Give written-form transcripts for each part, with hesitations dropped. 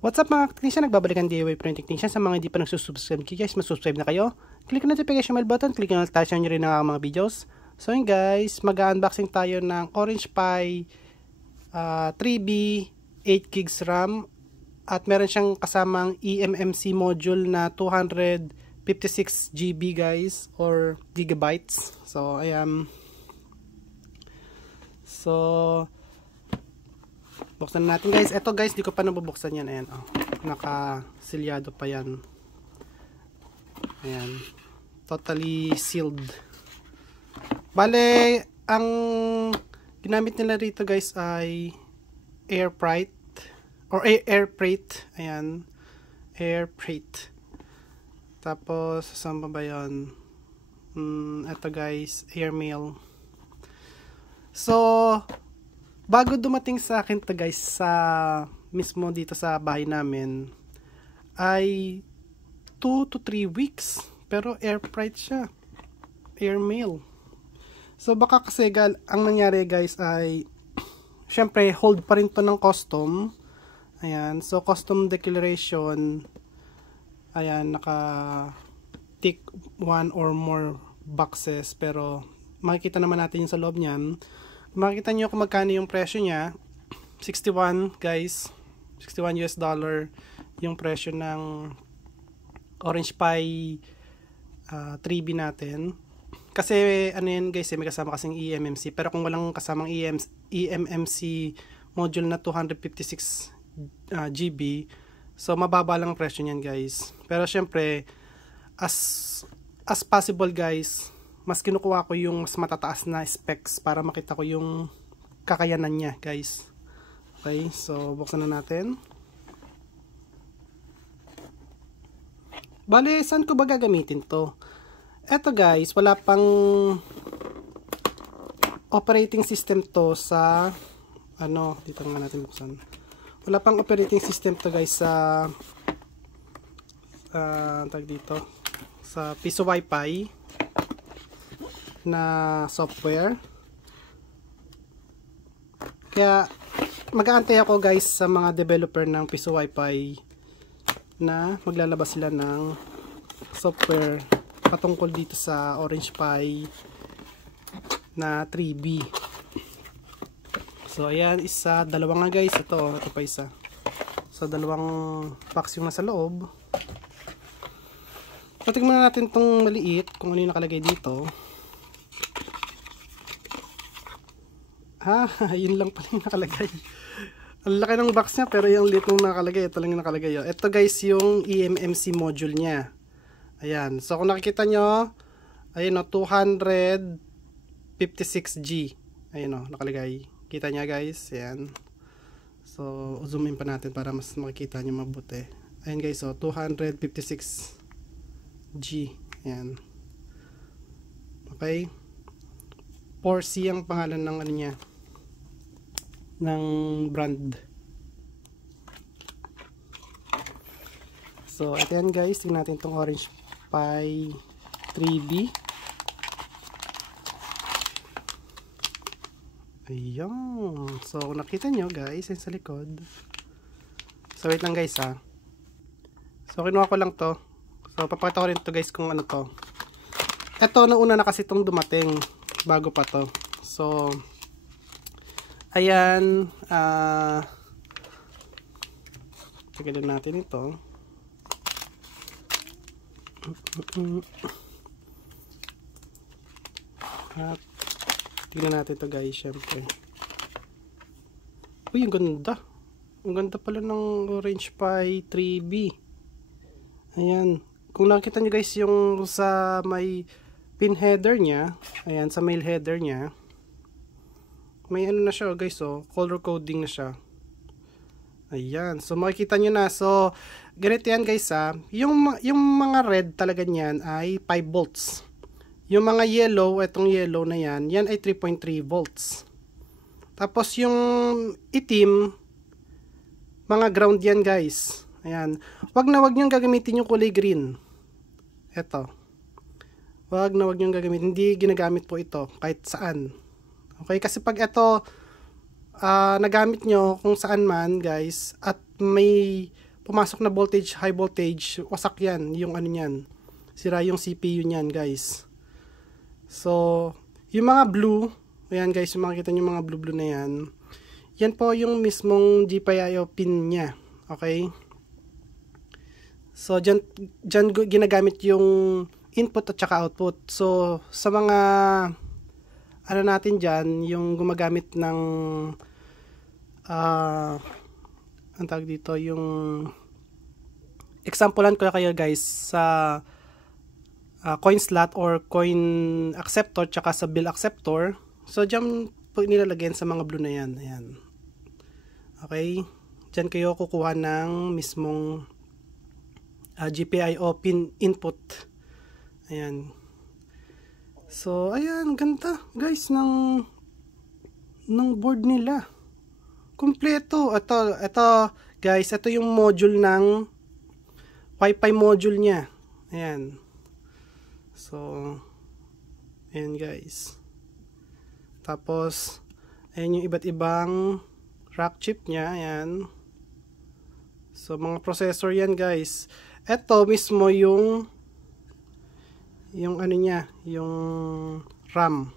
What's up mga technician? Nagbabalikan DIY Printing Technician. Sa mga hindi pa nagsusubscribe guys, masubscribe na kayo. Click na notification bell button, click na notification nyo rin ang mga videos. So yun guys, mag-unboxing tayo ng Orange Pi 3B 8GB RAM. At meron siyang kasamang eMMC module na 256GB guys, or gigabytes. So ayan. So buksan natin guys. Ito guys, di ko pa nabubuksan yan. Ayan, oh. Naka-silyado pa yan. Ayan. Totally sealed. Bale, ang ginamit nila rito guys ay air freight. Or air freight. Ayan. Air freight. Tapos, saan pa ba yun? Ito guys, airmail. So, bago dumating sa akin to guys, sa mismo dito sa bahay namin, ay 2 to 3 weeks. Pero air freight siya. Airmail. So baka kasi ang nangyari guys ay, syempre hold pa rin to ng custom. Ayan. So custom declaration. Ayan, naka tick 1 or more boxes. Pero makikita naman natin yung sa loob niyan. Makikita nyo kung magkano yung presyo niya. 61 guys, 61 US dollar yung presyo ng Orange Pi 3B natin. Kasi ano yan guys, may kasama kasing eMMC. Pero kung walang kasamang eMMC module na 256 GB, so mababa lang presyo niyan guys. Pero syempre, as possible guys, mas kinukuha ko yung mas matataas na specs para makita ko yung kakayanan niya guys. Okay, so buksan na natin. Bale, saan ko ba gagamitin to? Eto guys, wala pang operating system to sa ano, dito nga natin buksan. Wala pang operating system to guys sa tag dito sa piso Wi-Fi na software. Kaya mag-aantay ako guys sa mga developer ng piso Wi-Fi na maglalabas sila ng software patungkol dito sa Orange Pi na 3B. So ayan, dalawa nga guys. Ito pa isa. So dalawang box yung nasa loob. So tingnan natin tong maliit kung ano yung nakalagay dito. Yun lang pala yung nakalagay. Ang laki ng box niya pero yung liit nung nakalagay, ito lang yung nakalagay. Ito guys yung eMMC module niya. Ayan. So kung nakikita nyo, ayun o, 256G. Ayun o, nakalagay. Kita niya guys. Ayan. So zoom in pa natin para mas makikita nyo mabuti. Ayan guys o, 256G. Ayan. Okay. 4C ang pangalan ng ano niya, ng brand. So ito yan guys, tingnan natin itong Orange Pi 3B. Ayan. So kung nakita nyo guys, yan sa likod. So wait lang guys ha. So kinuha ko lang to. So papakita ko rin to guys kung ano to. Ito nauna na kasi itong dumating, bago pa to. So ayan, tagalan natin ito. At tingnan natin ito guys, syempre. Uy, ang ganda. Ang ganda pala ng Orange Pi 3B. Ayan. Kung nakita nyo guys yung sa may pin header niya, ayan, sa mail header niya, may ano na siya guys, oh, color coding na siya. Ayan, so makikita nyo na. So ganito yan guys ha. Yung mga red talaga niyan ay 5 volts. Yung mga yellow, itong yellow na yan, yan ay 3.3 volts. Tapos yung itim, mga ground yan guys. Ayan. Wag nyo gagamitin yung kulay green. Eto. Wag nyo gagamitin. Hindi ginagamit po ito kahit saan. Okay, kasi pag ito nagamit nyo kung saan man guys, at may pumasok na voltage, high voltage, wasak yan, yung ano niyan. Sira yung CPU niyan, guys. So, yung mga blue, ayan guys, yung makikita nyo mga blue na yan, yan po yung mismong GPIO pin niya. Okay? So, dyan ginagamit yung input at saka output. So, sa mga ano natin dyan, yung gumagamit ng ang tawag dito, yung examplean ko kayo guys sa coin slot or coin acceptor tsaka sa bill acceptor. So, dyan po nilalagyan sa mga blue na yan. Ayan. Okay? Dyan kayo kukuha ng mismong GPIO pin input. Ayan. So, ayan, ganda guys ng board nila. Kumpleto. Ito guys, ito yung module ng Wi-Fi module niya. Ayan. So, ayan guys. Tapos, ayan yung iba't ibang rack chip niya. Ayan. So, mga processor yan guys. Ito mismo yung ano niya, yung RAM.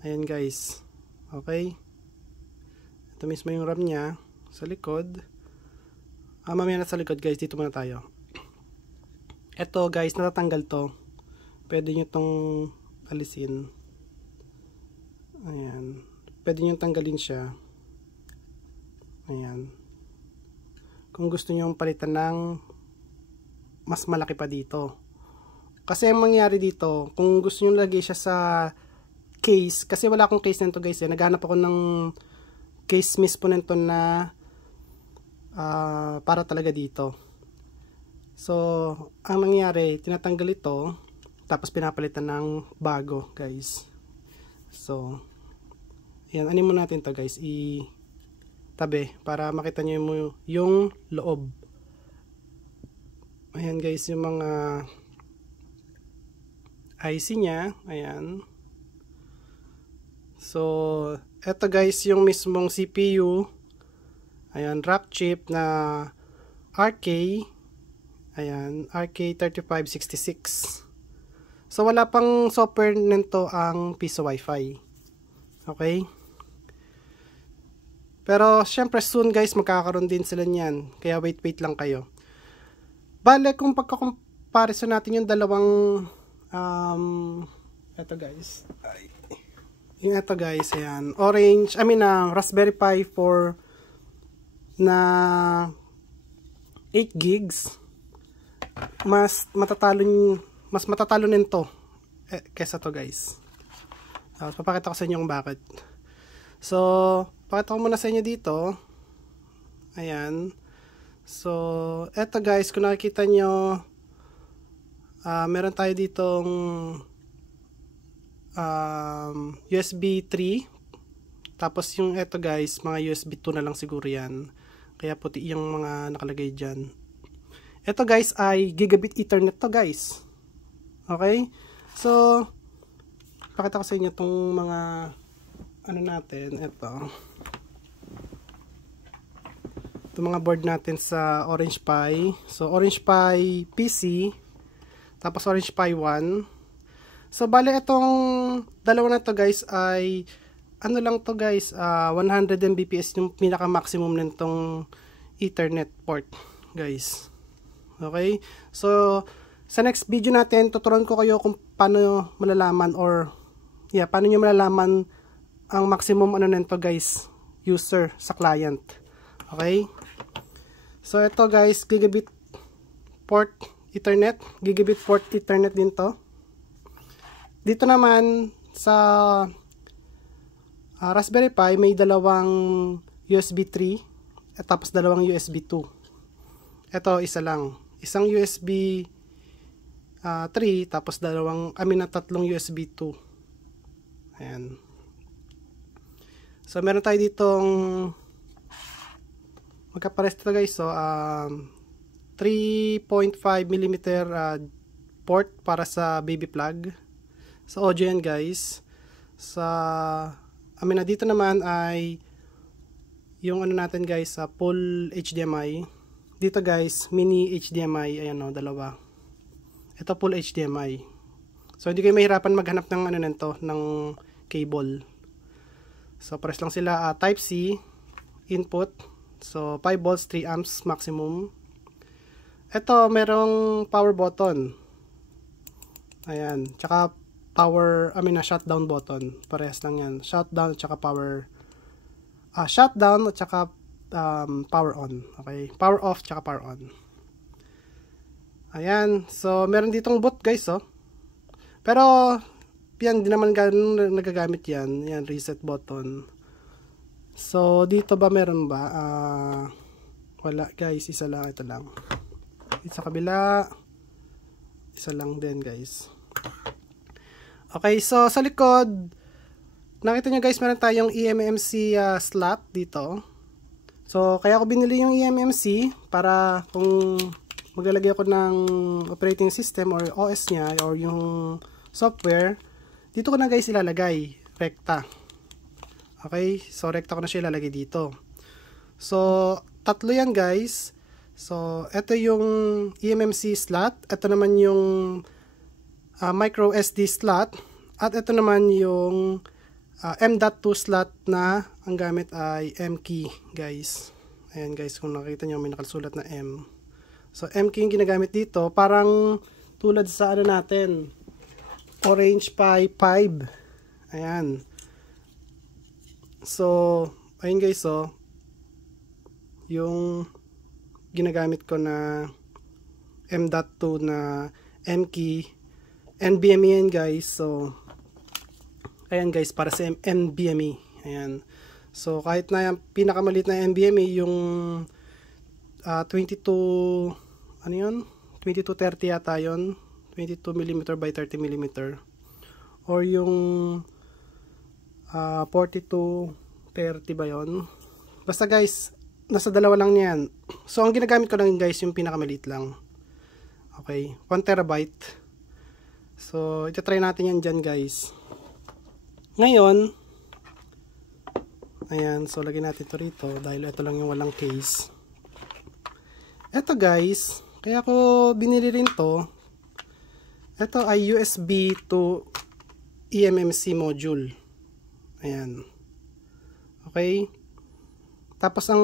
Ayan guys. Okay. Ito mismo yung RAM niya sa likod. Mamaya na sa likod guys, dito muna tayo. Ito guys, natatanggal to. Pwede nyo tong alisin. Ayan. Pwede nyo tanggalin siya. Ayan. Kung gusto nyo palitan ng mas malaki pa dito. Kasi ang mangyari dito, kung gusto nyo lagay siya sa case, kasi wala akong case nito guys eh. Naghanap ako ng case mismo nito na para talaga dito. So, ang nangyari, tinatanggal ito, tapos pinapalitan ng bago guys. So, yan, anin mo natin to guys, tabi para makita nyo yung loob. Ayan guys, yung mga IC nya. Ayan. So, eto guys yung mismong CPU. Ayan, rack chip na RK. Ayan, RK3566. So, wala pang software nito ang Piso Wi-Fi. Okay? Pero, syempre soon guys, magkakaroon din sila niyan. Kaya wait lang kayo. Bale, kung pagkakomparison natin yung dalawang eto guys. Yung eto guys, ayan. Orange, Raspberry Pi 4 na 8 gigs. Mas matatalo nito kesa to guys. Papakita ko sa inyo kung bakit. So, pakita ko muna sa inyo dito. Ayan. So, eto guys, kung nakikita nyo, meron tayo ditong USB 3. Tapos yung eto guys, mga USB 2 na lang siguro yan. Kaya puti yung mga nakalagay dyan. Eto guys ay Gigabit Ethernet to guys. Okay? So, pakita ko sa inyo itong mga ano natin. Itong mga board natin sa Orange Pi. So, Orange Pi PC. Tapos Orange Pi 1. So, bale itong dalawa na to guys ay ano lang to guys, 100 Mbps yung pinaka maximum nitong Ethernet port guys. Okay? So, sa next video natin, tuturuan ko kayo kung paano malalaman or paano nyo malalaman ang maximum ano nito guys, user sa client. Okay? So, ito guys, Gigabit port Ethernet, Gigabit port Ethernet din to. Dito naman sa Raspberry Pi may dalawang USB 3 at tapos dalawang USB 2. Ito isa lang. Isang USB 3 tapos tatlong USB 2. Ayan. So meron tayo ditong magkapares ito guys. So 3.5mm port para sa baby plug. Sa audio yan guys. Dito naman ay yung ano natin guys, full HDMI dito guys, mini HDMI, ayan o, dalawa. Ito full HDMI. So hindi kayo mahirapan maghanap ng ano nito, ng cable. So pares lang sila, type C input. So 5 volts, 3 amps maximum. Ito merong power button. Ayan, tsaka power, shutdown button. Parehas lang yan. Shutdown at tsaka power. Shutdown at tsaka power on. Okay, power off tsaka power on. Ayan, so meron ditong boot guys, oh. Pero yan, di naman ganun nagagamit yan. Yan, reset button. So dito ba meron ba? Wala guys, isa lang, ito lang. Sa kabila, isa lang din guys. Okay, so sa likod, nakita nyo guys, meron tayong eMMC slot dito. So kaya ako binili yung eMMC para kung maglalagay ako ng operating system or OS nya or yung software, dito ko na guys ilalagay, rekta. Okay, so rekta ko na siya ilalagay dito. So tatlo yan guys. So ito yung eMMC slot, ito naman yung micro SD slot, at ito naman yung M.2 slot na ang gamit ay M key guys. Ayan guys, kung nakita nyo may nakasulat na M. So M key yung ginagamit dito, parang tulad sa ano natin, Orange Pi 5. Ayan. So ayun guys, so yung ginagamit ko na M.2 na M key, NVMe yan guys. So ayan guys, para sa NVMe. Ayan. So kahit na yung pinakamalit na NVMe, yung 22 ano yun? 2230 yata yun. 22mm by 30mm. Or yung 4230 ba yun? Basta guys, nasa dalawa lang yan. So ang ginagamit ko lang guys, yung pinakamalit lang. Okay, 1TB. So ito-try natin yan dyan guys. Ngayon, ayan, so lagyan natin ito rito dahil ito lang yung walang case. Ito guys, kaya ko binili rin to. Ito ay USB to eMMC module. Ayan. Okay. Tapos ang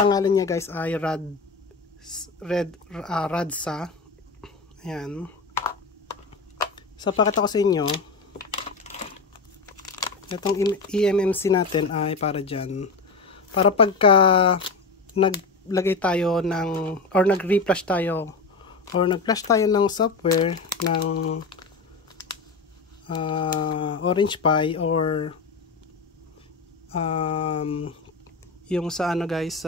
pangalan niya guys ay Radsa. Ayan. So pakita ko sa inyo. Itong eMMC natin ay para dyan. Para pagka naglagay tayo ng, or nag-reflash tayo, or nag-flash tayo ng software ng Orange Pi, or yung sa ano guys,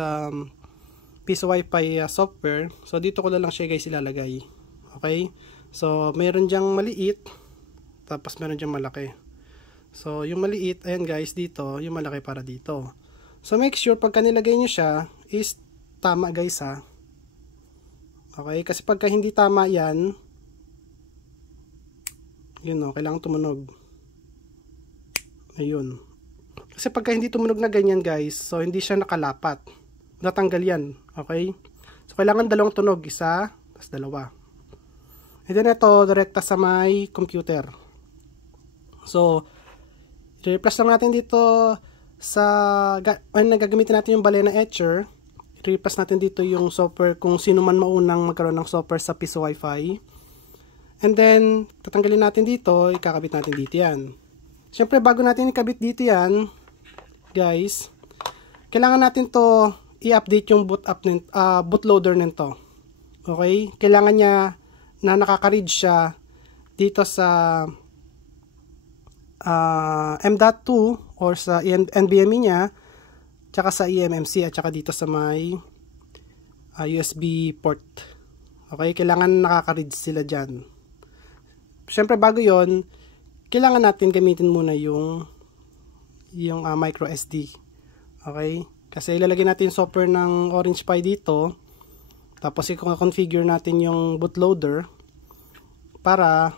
piso Wi-Fi software. So dito ko na lang siya guys ilalagay. Okay? So meron dyang maliit, tapos meron dyang malaki. So, yung maliit, ayan guys, dito, yung malaki para dito. So, make sure, pagka nilagay nyo siya, is tama guys ha. Okay, kasi pagka hindi tama yan, yun o, kailangan tumunog. Ayun. Kasi pagka hindi tumunog na ganyan guys, so hindi siya nakalapat. Natanggal yan, okay? So, kailangan dalawang tunog, isa, tapos dalawa. And then ito, direkta sa my computer. So, i-replace lang natin dito sa gagamitin natin yung Balena Etcher. I-replace natin dito yung software kung sino man maunang magkaroon ng software sa piso Wi-Fi. And then, tatanggalin natin dito, ikakabit natin dito yan. Siyempre, bago natin ikabit dito yan, guys, kailangan natin to i-update yung bootloader nito. Okay? Kailangan niya na nakaka-read siya dito sa M.2 or sa NVMe niya, tsaka sa eMMC, at tsaka dito sa may USB port. Okay, kailangan nakaka-read sila dyan. Siyempre bago yon, kailangan natin gamitin muna yung micro SD. Okay, kasi ilalagay natin yung software ng Orange Pi dito, tapos i-configure natin yung bootloader para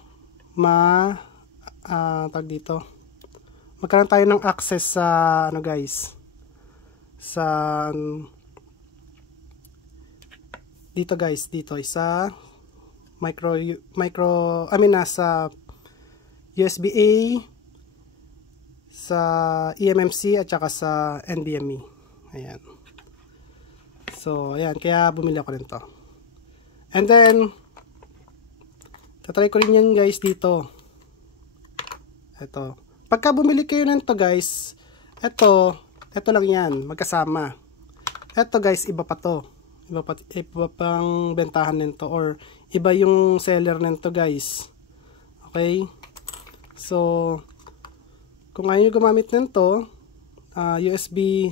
tag dito, magkaroon tayo ng access sa ano guys, sa dito guys, dito isa nasa USB-A, sa eMMC at saka sa NVMe. Ayan. So, ayan, kaya bumili ako nito. And then tatry ko rin yan guys dito. Ito. Pagka bumili kayo nito guys, ito lang yan, magkasama. Ito guys, iba pa to. Iba pang bentahan nito or iba yung seller nito guys. Okay? So, kung ayaw nyo gumamit nito, USB,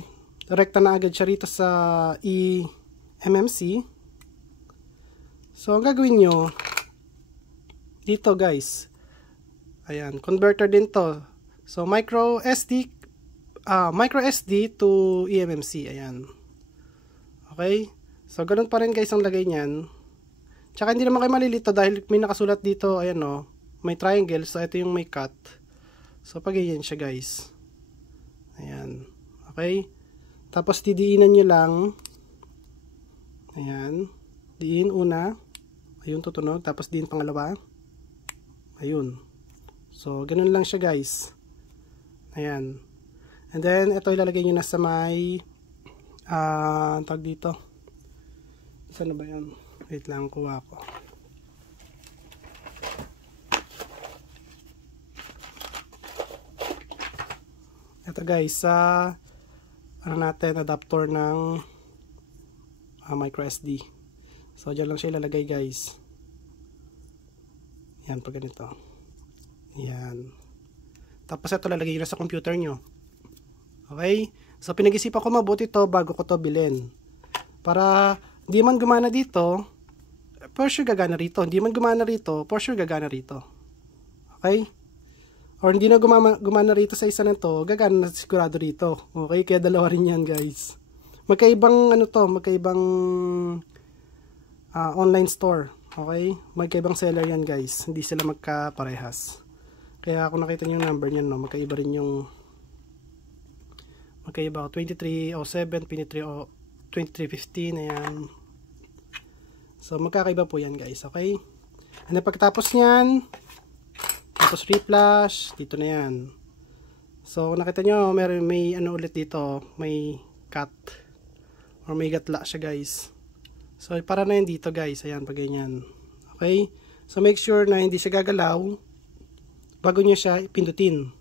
direkta na agad siya rito sa eMMC. So, ang gagawin nyo, dito guys, ayan, converter din to. So, micro SD to eMMC, ayan. Okay? So, ganun pa rin guys ang lagay niyan. Tsaka hindi naman kayo malilito dahil may nakasulat dito, ayan o, may triangle, so ito yung may cut. So, pag ganyan siya guys. Ayan. Okay? Tapos, didiinan nyo lang. Ayan. Diin una. Ayun, tutunog. Tapos, diin pangalawa. Ayun. So, ganun lang siya guys. Ayan. And then, ito ilalagay nyo na sa may tag dito. Saan na ba yan? Wait lang, kuha ko. Ito guys, ano natin, adapter ng micro SD. So, dyan lang siya ilalagay guys. Yan, pag ganito. Yan. Tapos ito lalagay nyo sa computer nyo. Okay? So, pinag-isipan ko mabuti to bago ko to bilhin. Para di man gumana dito, for sure gagana rito. Hindi man gumana rito, for sure gagana rito. Okay? Or hindi na gumana rito sa isa na to, gagana na sigurado rito. Okay? Kaya dalawa rin yan guys. Magkaibang ano to, magkaibang online store. Okay? Magkaibang seller yan guys. Hindi sila magkaparehas. Kaya kung nakita niyo yung number niyan, no, magkaiba rin yung magkaiba 2307, 2315, ayan. So magkakaiba po yan guys, okay? And then pagkatapos niyan, tapos reflash, dito na yan. So nakita nyo, may ano ulit dito, may cut or may gatla siya guys. So para na yan dito guys, ayan, pag ganyan. Okay? So make sure na hindi siya gagalaw bago nyo siya pindutin.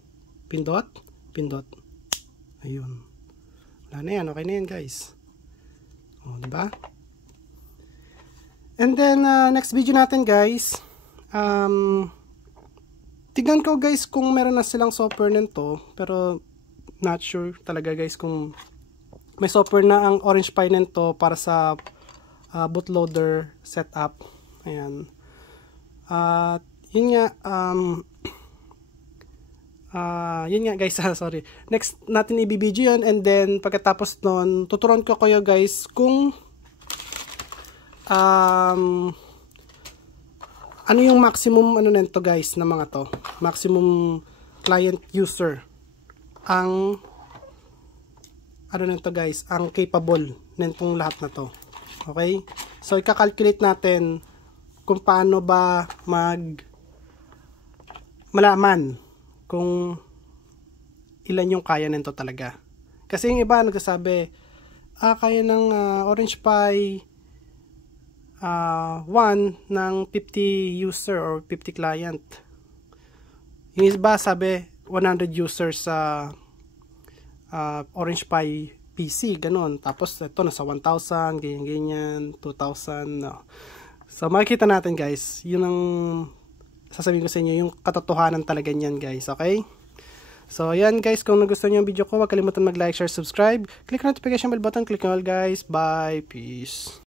Pindot, pindot. Ayun. Wala na yan, okay na yan guys. O, diba? And then, next video natin guys, tignan ko guys kung meron na silang software nito, pero not sure talaga guys kung may software na ang Orange Pi nito para sa bootloader setup. Ayan. Yun nga, yun nga guys, sorry. Next natin ibibideo yun, and then pagkatapos nun, tuturuan ko kayo guys kung ano yung maximum ano nito guys na mga to, maximum client user ang ano nito guys, ang capable nitong lahat na to. Okay? So ika-calculate natin kung paano ba malaman kung ilan yung kaya nito talaga. Kasi yung iba nagsasabi, kaya ng Orange Pi 1 ng 50 user or 50 client. Yung iba sabi 100 users sa Orange Pi PC, ganun. Tapos ito nasa 1,000, ganyan, 2,000. No. So makikita natin guys, yun ang sasabihin ko sa inyo, yung katotohanan talaga niyan guys, okay? So ayan guys, kung nagustuhan niyo yung video ko, huwag kalimutan mag-like, share, subscribe. Click notification bell button, click all guys. Bye, peace.